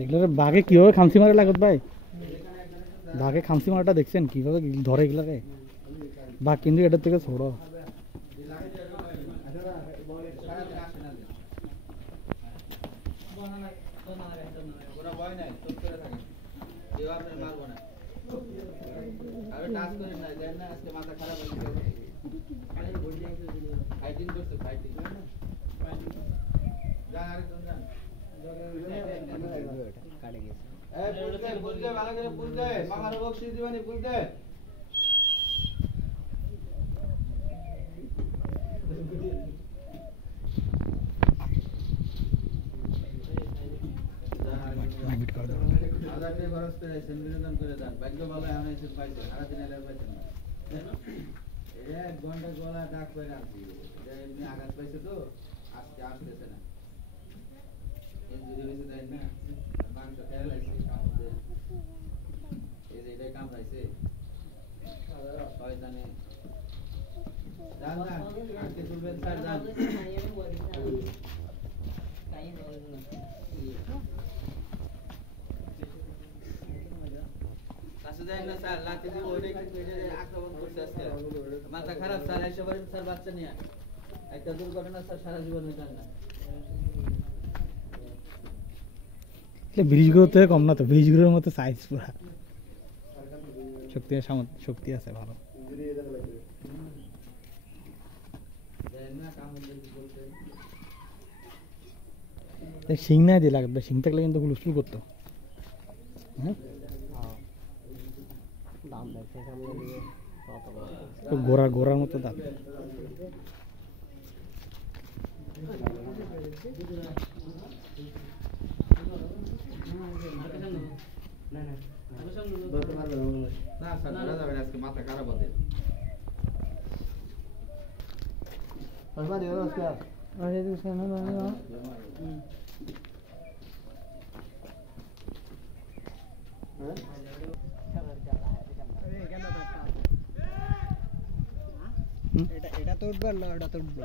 এগুলোর বাঘে কিভাবে খামসি মারে লাগত ভাই? বাঘে খামসি মারাটা দেখছেন কিভাবে ধরে এগুলাকে? বাঘ কিন্তু এটার থেকে ছোট। এক ঘন্টা গলা ডাক করে রাখছি আঘাত পাইছে তো আজকে আসতেছে না ইঞ্জুরি হয়েছে তাই না মাংস খেয়ে লাগছে কামড়ে এই যে এটাই কামড়াইছে শয়তানে যান না আজকে তুলবেন স্যার যান স্যার লাঠি দিয়ে ওইটাই আক্রমণ করছে আজকে মাথা খারাপ স্যার এসব স্যার বাচ্চা নিয়ে একটা দুর্ঘটনা স্যার সারা জীবন হইতাম না ব্রিজগুলো তো কম না তো ব্রিজগুলোর মতো সাইজ পুরা শক্তি আছে ভালো শিং না দিয়ে লাগবে শিং থাকলে কিন্তু হুলস্থুল করতো হ্যাঁ গোড়ার মতো দাঁত মাথা খারাপ হতে এটা তো উঠবে না এটা তো উঠবে